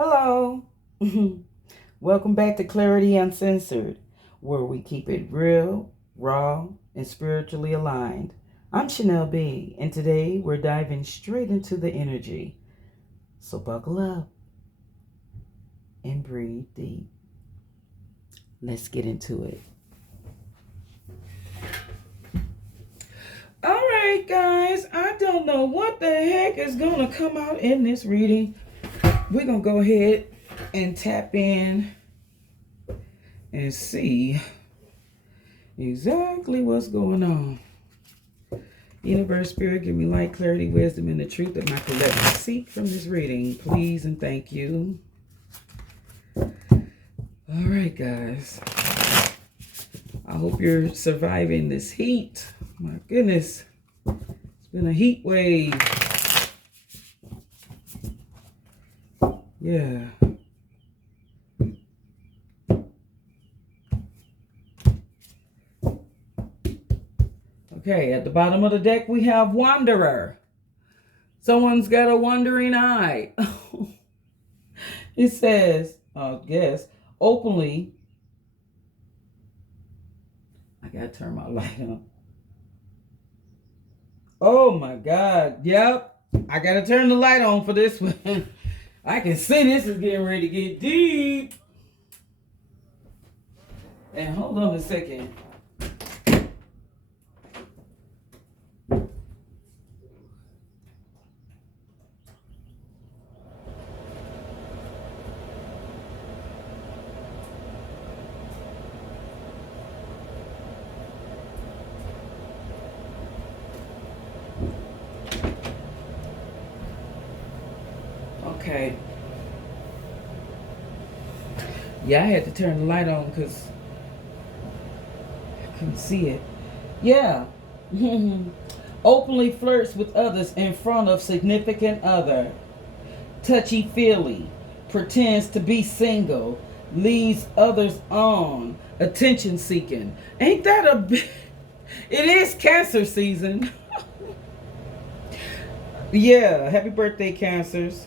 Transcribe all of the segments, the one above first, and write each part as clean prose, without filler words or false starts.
Hello. Welcome back to Clarity Uncensored, where we keep it real, raw, and spiritually aligned. I'm Chanel B, and today we're diving straight into the energy. So buckle up and breathe deep. Let's get into it. All right, guys, I don't know what the heck is going to come out in this reading. We're going to go ahead and tap in and see exactly what's going on. Universe, Spirit, give me light, clarity, wisdom, and the truth that my collective seek from this reading. Please and thank you. All right, guys. I hope you're surviving this heat. My goodness. It's been a heat wave. Yeah. Okay, at the bottom of the deck, we have Wanderer. Someone's got a wandering eye. It says, I guess, openly. I gotta turn my light on. Oh my God. Yep. I gotta turn the light on for this one. I can see this is getting ready to get deep. And hold on a second. Okay. Yeah, I had to turn the light on because I couldn't see it. Yeah. Openly flirts with others in front of significant other. Touchy-feely. Pretends to be single. Leads others on. Attention-seeking. Ain't that a bit? It is Cancer season. Yeah. Happy birthday, Cancers.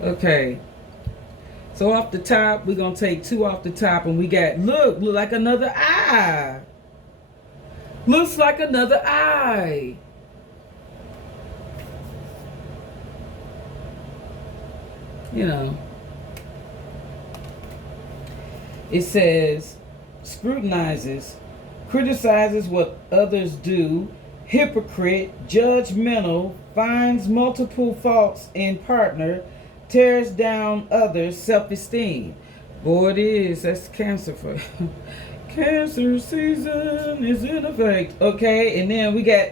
Okay. So off the top, we're going to take two off the top. And we got, look like another eye. Looks like another eye. You know. It says, scrutinizes, criticizes what others do, hypocrite, judgmental, finds multiple faults in partner, tears down others' self-esteem. Boy, it is. That's Cancer for Cancer season is in effect. Okay, and then we got,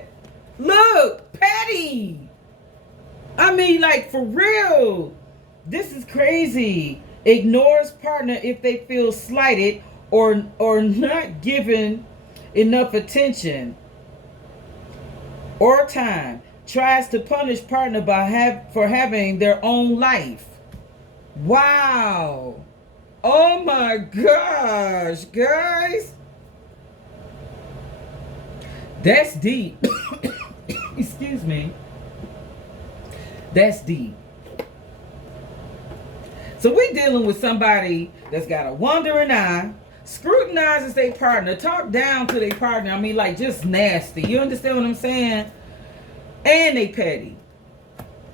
look, Patty. I mean, like, for real. This is crazy. Ignores partner if they feel slighted or not given enough attention or time. Tries to punish partner for having their own life. Wow. Oh my gosh, guys. That's deep. Excuse me. That's deep. So we're dealing with somebody that's got a wandering eye, scrutinizes their partner, talk down to their partner. I mean, like, just nasty. You understand what I'm saying? And they petty.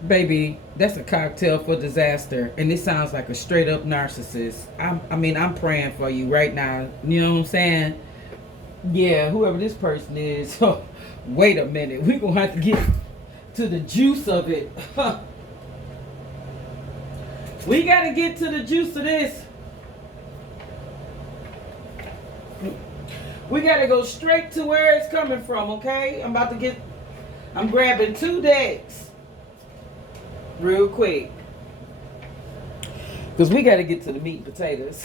Baby, that's a cocktail for disaster. And this sounds like a straight up narcissist. I'm praying for you right now. You know what I'm saying? Yeah, whoever this person is. Wait a minute. We're going to have to get to the juice of it. We got to get to the juice of this. We got to go straight to where it's coming from, okay? I'm grabbing two decks real quick. Because we got to get to the meat and potatoes.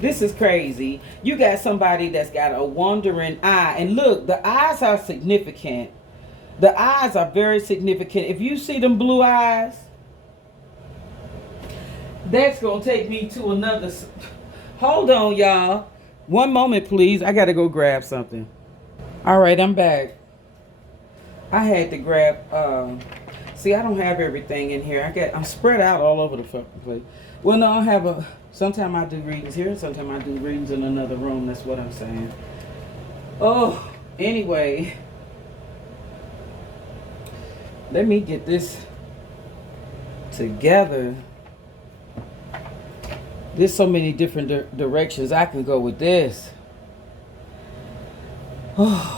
This is crazy. You got somebody that's got a wandering eye. And look, the eyes are significant. The eyes are very significant. If you see them blue eyes, that's going to take me to another. Hold on, y'all. One moment, please. I got to go grab something. All right, I'm back. I had to grab. See, I don't have everything in here. I'm spread out all over the fucking place. Well, no, I have a. Sometimes I do readings here. Sometimes I do readings in another room. That's what I'm saying. Oh, anyway. Let me get this together. There's so many different directions I can go with this. Oh.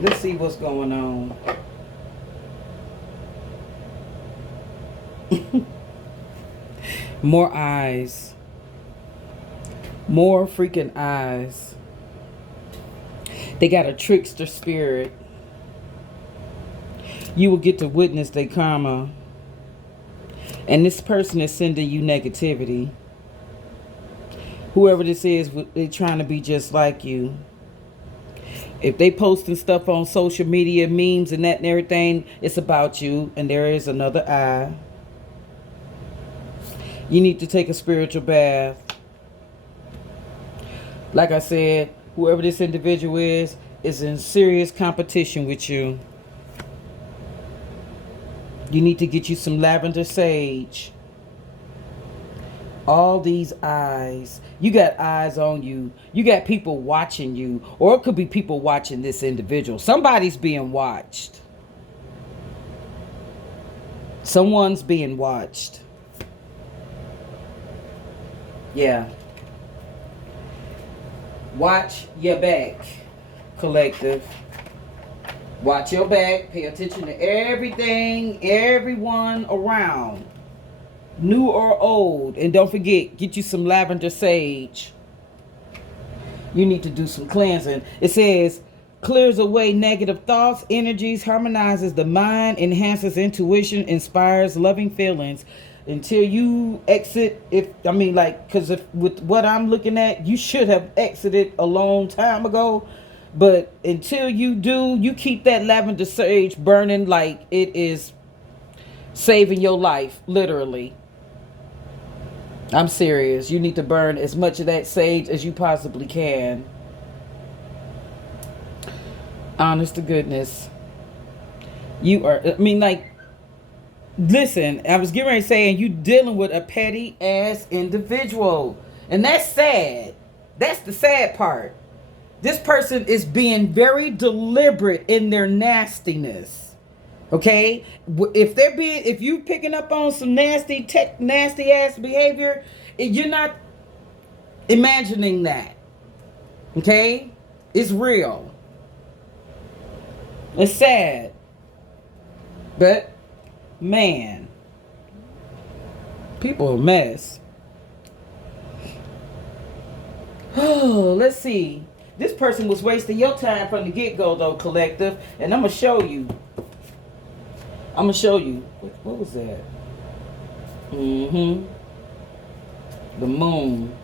Let's see what's going on. More eyes. More freaking eyes. They got a trickster spirit. You will get to witness their karma. And this person is sending you negativity. Whoever this is, they're trying to be just like you. If they posting stuff on social media, memes and that and everything, it's about you. And there is another eye. You need to take a spiritual bath. Like I said, whoever this individual is in serious competition with you. You need to get you some lavender sage. All these eyes. You got eyes on you. You got people watching you. Or it could be people watching this individual. Somebody's being watched. Someone's being watched. Yeah. Watch your back, collective. Watch your back. Pay attention to everything, everyone around. New or old. And don't forget, get you some lavender sage. You need to do some cleansing. It says, clears away negative thoughts, energies, harmonizes the mind, enhances intuition, inspires loving feelings. Until you exit, because with what I'm looking at, you should have exited a long time ago. But until you do, you keep that lavender sage burning like it is saving your life, literally. I'm serious. You need to burn as much of that sage as you possibly can. Honest to goodness. You are, listen, I was getting ready to say, and you dealing with a petty ass individual. And that's sad. That's the sad part. This person is being very deliberate in their nastiness. Okay? If you picking up on some nasty ass behavior, you're not imagining that. Okay? It's real. It's sad. But man, people are a mess. Oh, let's see. This person was wasting your time from the get-go, though, collective. And I'm going to show you. What was that? The moon.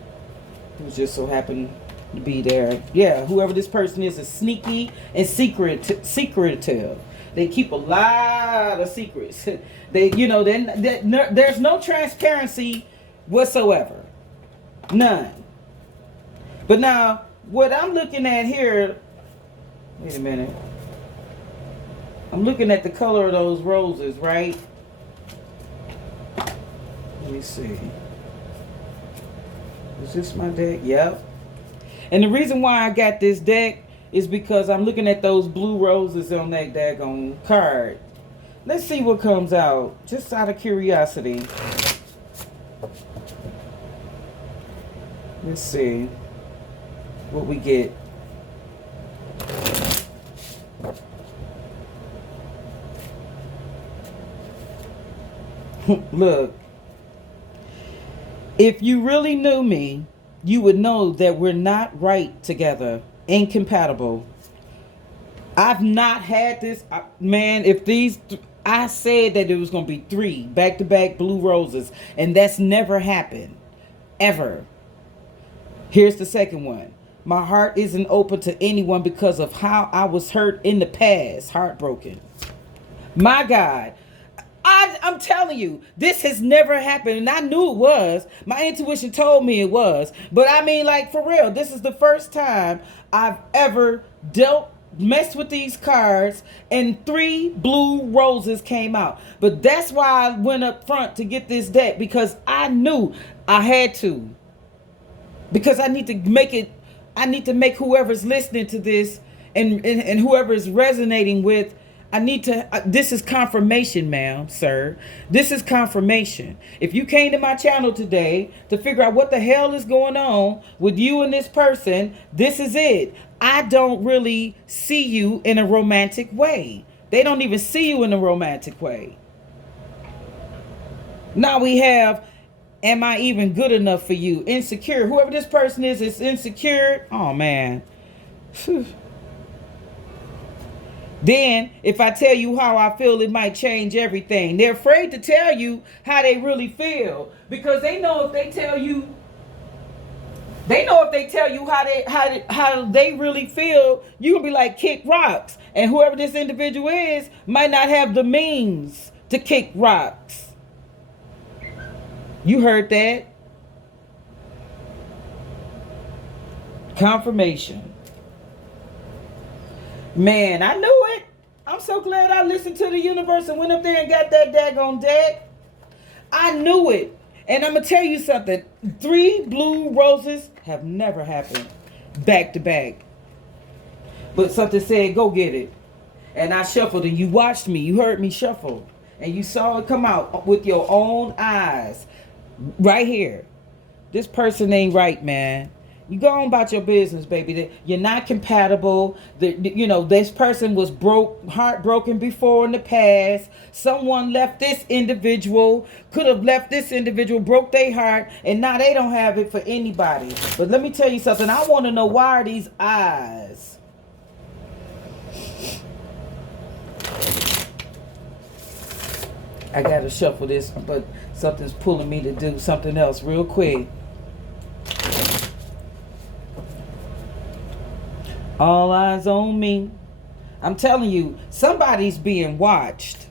It just so happened to be there. Yeah, whoever this person is sneaky and secretive. They keep a lot of secrets. There's no transparency whatsoever. None. But now, what I'm looking at here, wait a minute. I'm looking at the color of those roses, right? Let me see. Is this my deck? Yep. And the reason why I got this deck is because I'm looking at those blue roses on that daggone card. Let's see what comes out, just out of curiosity. Let's see what we get. Look, if you really knew me, you would know that we're not right together. Incompatible. I've not had this, man. I said that it was going to be 3 back-to-back blue roses, and that's never happened, ever. Here's the second one. My heart isn't open to anyone because of how I was hurt in the past. Heartbroken. My God, I I'm telling you, this has never happened. And I knew it was. My intuition told me it was. But I mean, like, for real, this is the first time I've ever messed with these cards, and 3 blue roses came out. But that's why I went up front to get this deck, because I knew I had to. Because I need to make whoever's listening to this and whoever is resonating with, this is confirmation, ma'am, sir. This is confirmation. If you came to my channel today to figure out what the hell is going on with you and this person, this is it. I don't really see you in a romantic way. They don't even see you in a romantic way. Now we have, am I even good enough for you? Insecure. Whoever this person is insecure. Oh, man. Then, if I tell you how I feel, it might change everything. They're afraid to tell you how they really feel, because they know if they tell you how they really feel, you gonna be like, kick rocks. And whoever this individual is might not have the means to kick rocks. You heard that? Confirmation. Man, I knew it. I'm so glad I listened to the universe and went up there and got that daggone deck. I knew it. And I'm going to tell you something. 3 blue roses have never happened back to back. But something said, go get it. And I shuffled, and you watched me. You heard me shuffle. And you saw it come out with your own eyes. Right here. This person ain't right, man. You go on about your business, baby. You're not compatible. This person was heartbroken before in the past. Someone left this individual, could have left this individual, broke their heart, and now they don't have it for anybody. But let me tell you something. I want to know, why are these eyes? I got to shuffle this, but something's pulling me to do something else real quick. All eyes on me. I'm telling you, somebody's being watched.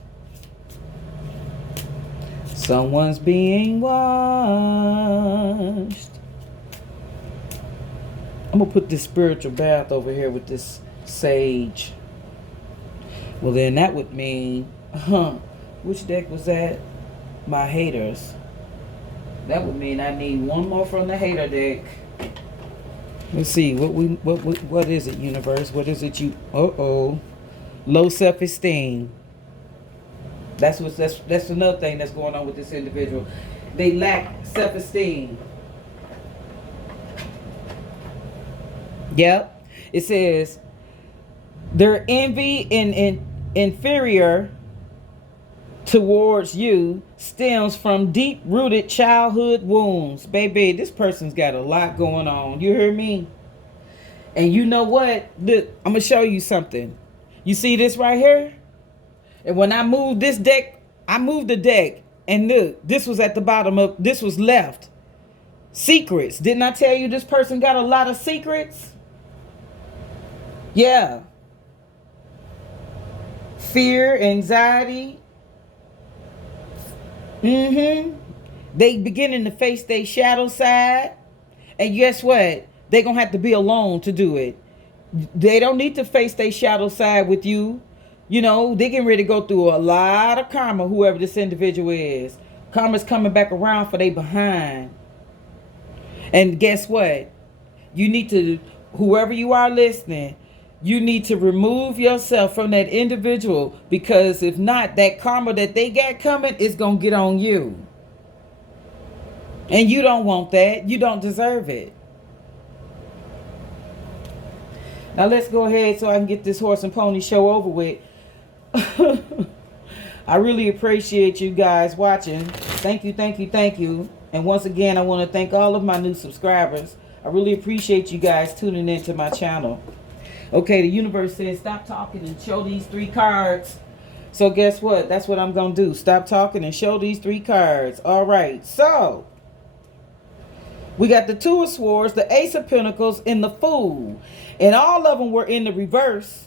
Someone's being watched. I'm going to put this spiritual bath over here with this sage. Well, then that would mean, which deck was that? My haters. That would mean I need one more from the hater deck. Let's see, what is it, universe? What is it low self-esteem. That's another thing that's going on with this individual. They lack self-esteem. Yep. It says their envy and inferior towards you stems from deep-rooted childhood wounds. Baby, this person's got a lot going on. You hear me? And you know what? Look, I'm going to show you something. You see this right here? And when I moved this deck, I moved the deck. And look, this was at the bottom of, this was left. Secrets. Didn't I tell you this person got a lot of secrets? Yeah. Fear, anxiety. They beginning to face their shadow side. And guess what? They're going to have to be alone to do it. They don't need to face their shadow side with you. You know, they getting ready to go through a lot of karma, whoever this individual is. Karma's coming back around for they behind. And guess what? You need to, whoever you are listening, you need to remove yourself from that individual, because if not, that karma that they got coming is going to get on you. And you don't want that. You don't deserve it. Now let's go ahead so I can get this horse and pony show over with. I really appreciate you guys watching. Thank you, thank you, thank you. And once again, I want to thank all of my new subscribers. I really appreciate you guys tuning into my channel. Okay, the universe says stop talking and show these 3 cards. So guess what? That's what I'm going to do. Stop talking and show these 3 cards. All right, so we got the 2 of Swords, the Ace of Pentacles, and the Fool. And all of them were in the reverse.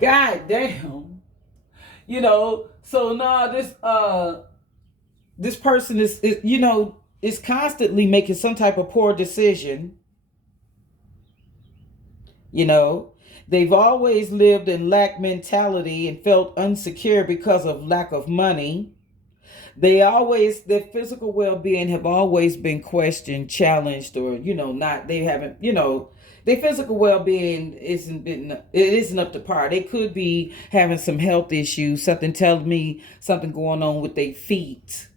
God damn. So now this person is constantly making some type of poor decision. you know they've always lived in lack mentality and felt insecure because of lack of money. Their physical well-being have always been questioned, challenged, or not they haven't their physical well-being isn't up to par. They could be having some health issues, something telling me something going on with their feet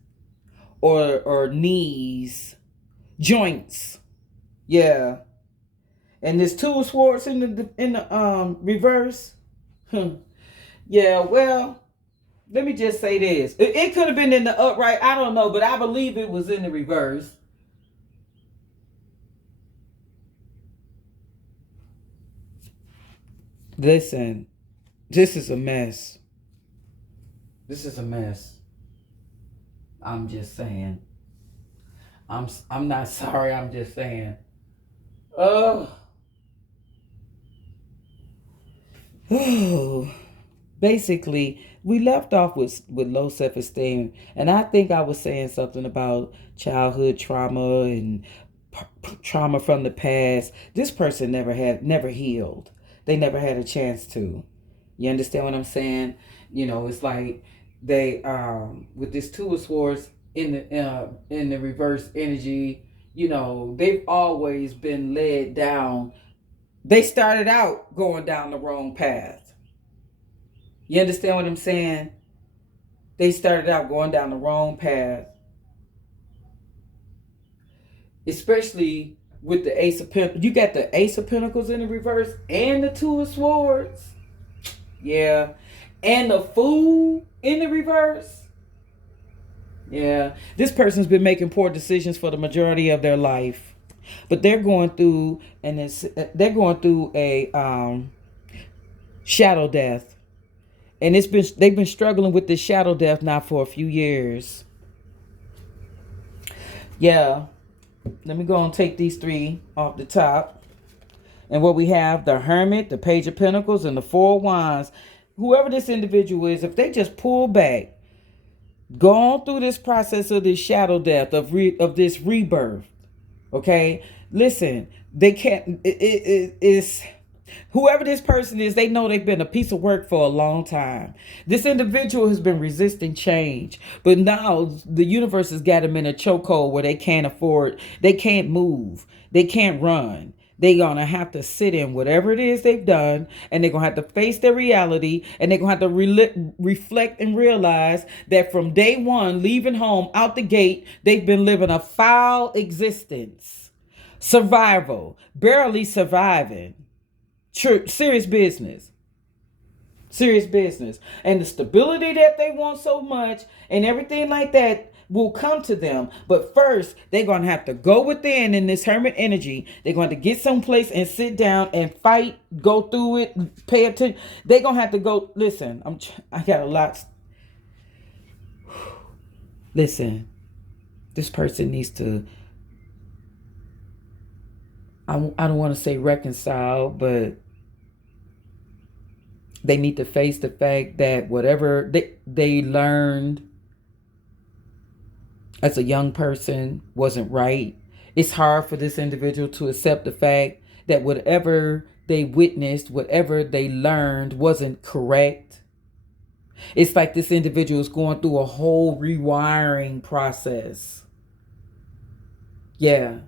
or knees, joints. Yeah. And this two of swords in the reverse. Yeah, well, let me just say this. It could have been in the upright. I don't know, but I believe it was in the reverse. Listen, this is a mess. This is a mess. I'm just saying. I'm not sorry. I'm just saying. Oh. Basically, we left off with low self-esteem, and I think I was saying something about childhood trauma and trauma from the past. This person never healed. They never had a chance to. You understand what I'm saying? It's like they with this two of swords in the reverse energy. They've always been led down. They started out going down the wrong path. You understand what I'm saying? They started out going down the wrong path. Especially with the Ace of Pentacles. You got the Ace of Pentacles in the reverse and the Two of Swords. Yeah. And the Fool in the reverse. Yeah. This person's been making poor decisions for the majority of their life. But they're going through a shadow death. And they've been struggling with this shadow death now for a few years. Yeah. Let me go and take these three off the top. And what we have, the Hermit, the Page of Pentacles, and the Four of Wands. Whoever this individual is, if they just pull back, go on through this process of this shadow death, of this rebirth. Okay? Listen, they can't, it's whoever this person is, they know they've been a piece of work for a long time. This individual has been resisting change, but now the universe has got them in a chokehold where they can't move, they can't run. They're going to have to sit in whatever it is they've done, and they're going to have to face their reality, and they're going to have to reflect and realize that from day one, leaving home, out the gate, they've been living a foul existence. Survival, barely surviving. Serious business. And the stability that they want so much and everything like that will come to them. But first, they're going to have to go within in this hermit energy. They're going to get someplace and sit down and fight, go through it, pay attention. They're going to have to go. Listen, I got a lot. Listen, this person needs to, I don't want to say reconcile, but they need to face the fact that whatever they learned as a young person wasn't right. It's hard for this individual to accept the fact that whatever they witnessed, whatever they learned wasn't correct. It's like this individual is going through a whole rewiring process. Yeah.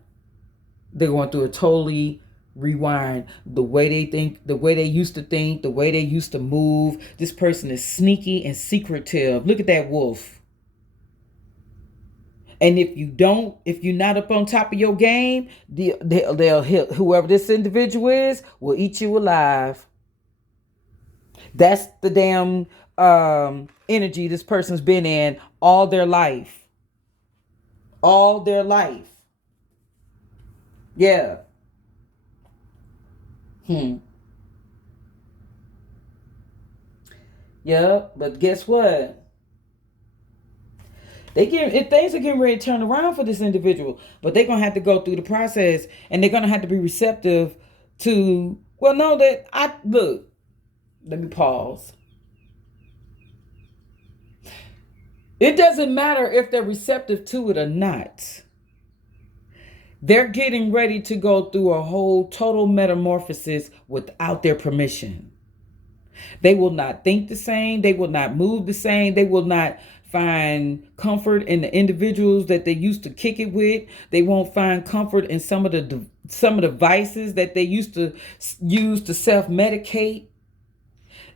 They're going through a totally rewiring. The way they think, the way they used to think, the way they used to move. This person is sneaky and secretive. Look at that wolf. And if you're not up on top of your game, they'll hit whoever this individual is will eat you alive. That's the damn energy this person's been in all their life. All their life. Yeah. Yeah, but guess what? If things are getting ready to turn around for this individual, but they're gonna have to go through the process, and they're gonna have to be receptive to. Well, no, that I look. Let me pause. It doesn't matter if they're receptive to it or not. They're getting ready to go through a whole total metamorphosis without their permission. They will not think the same. They will not move the same. They will not find comfort in the individuals that they used to kick it with. They won't find comfort in some of the vices that they used to use to self-medicate.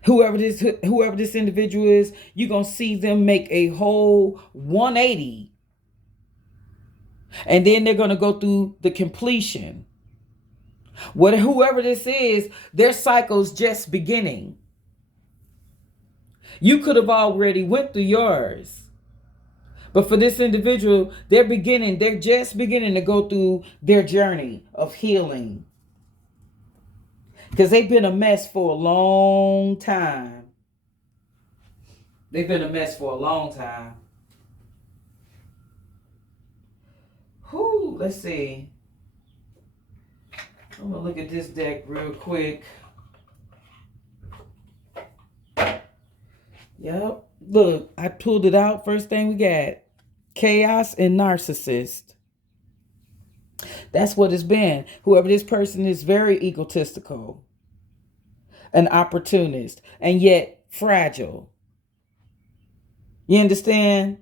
Whoever this individual is, you're going to see them make a whole 180. And then they're going to go through the completion. Whoever this is, their cycle's just beginning. You could have already went through yours. But for this individual, they're just beginning to go through their journey of healing. Because they've been a mess for a long time. They've been a mess for a long time. Let's see. I'm going to look at this deck real quick. Yep. Look, I pulled it out. First thing we got, chaos and narcissist. That's what it's been. Whoever this person is, very egotistical, an opportunist, and yet fragile. You understand?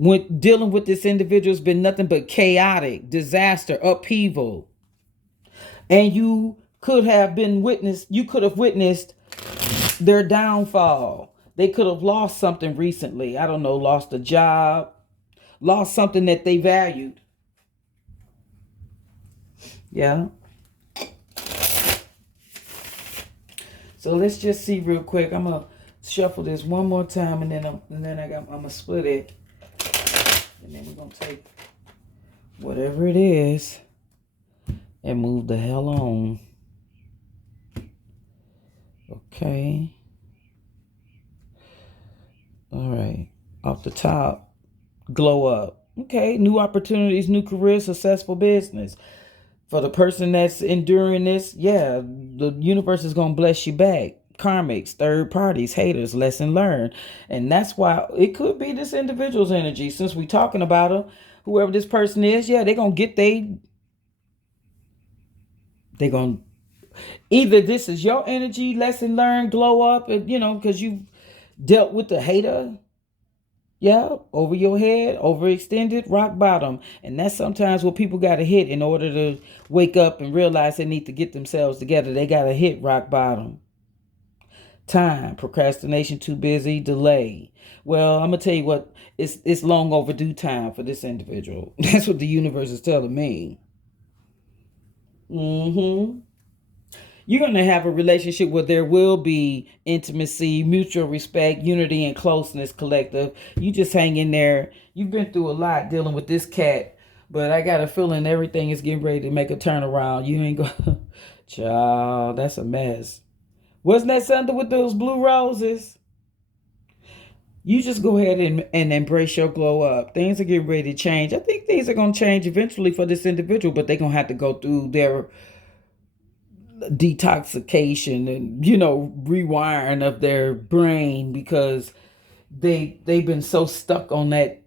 When dealing with this individual has been nothing but chaotic, disaster, upheaval. And you could have witnessed their downfall. They could have lost something recently. I don't know, lost a job, lost something that they valued. Yeah. So let's just see real quick. I'm gonna shuffle this one more time, and then I'm gonna split it, and then we're gonna take whatever it is and move the hell on. Okay. All right. Off the top, glow up. Okay. New opportunities, new career, successful business. For the person that's enduring this, yeah, the universe is going to bless you back. Karmics, third parties, haters, lesson learned. And that's why it could be this individual's energy. Since we're talking about her, whoever this person is, yeah, they're going to get they're going to, either this is your energy, lesson learned, glow up, because you dealt with the hater. Yeah, over your head, overextended, rock bottom. And that's sometimes what people got to hit in order to wake up and realize they need to get themselves together. They got to hit rock bottom. Time, procrastination, too busy, delay. Well, I'm going to tell you what, it's long overdue time for this individual. That's what the universe is telling me. You're going to have a relationship where there will be intimacy, mutual respect, unity, and closeness, collective. You just hang in there. You've been through a lot dealing with this cat, but I got a feeling everything is getting ready to make a turnaround. You ain't going, child, that's a mess. Wasn't that something with those blue roses? You just go ahead and embrace your glow up. Things are getting ready to change. I think things are going to change eventually for this individual, but they're going to have to go through their detoxification and rewiring of their brain, because they've been so stuck on that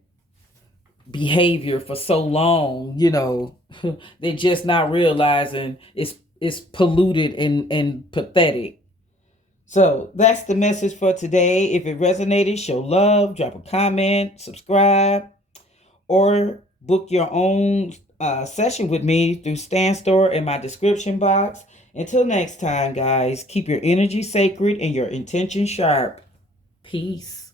behavior for so long. They're just not realizing it's polluted and pathetic. So that's the message for today. If it resonated, show love, drop a comment, subscribe, or book your own session with me through Stan Store in my description box. Until next time, guys, keep your energy sacred and your intention sharp. Peace.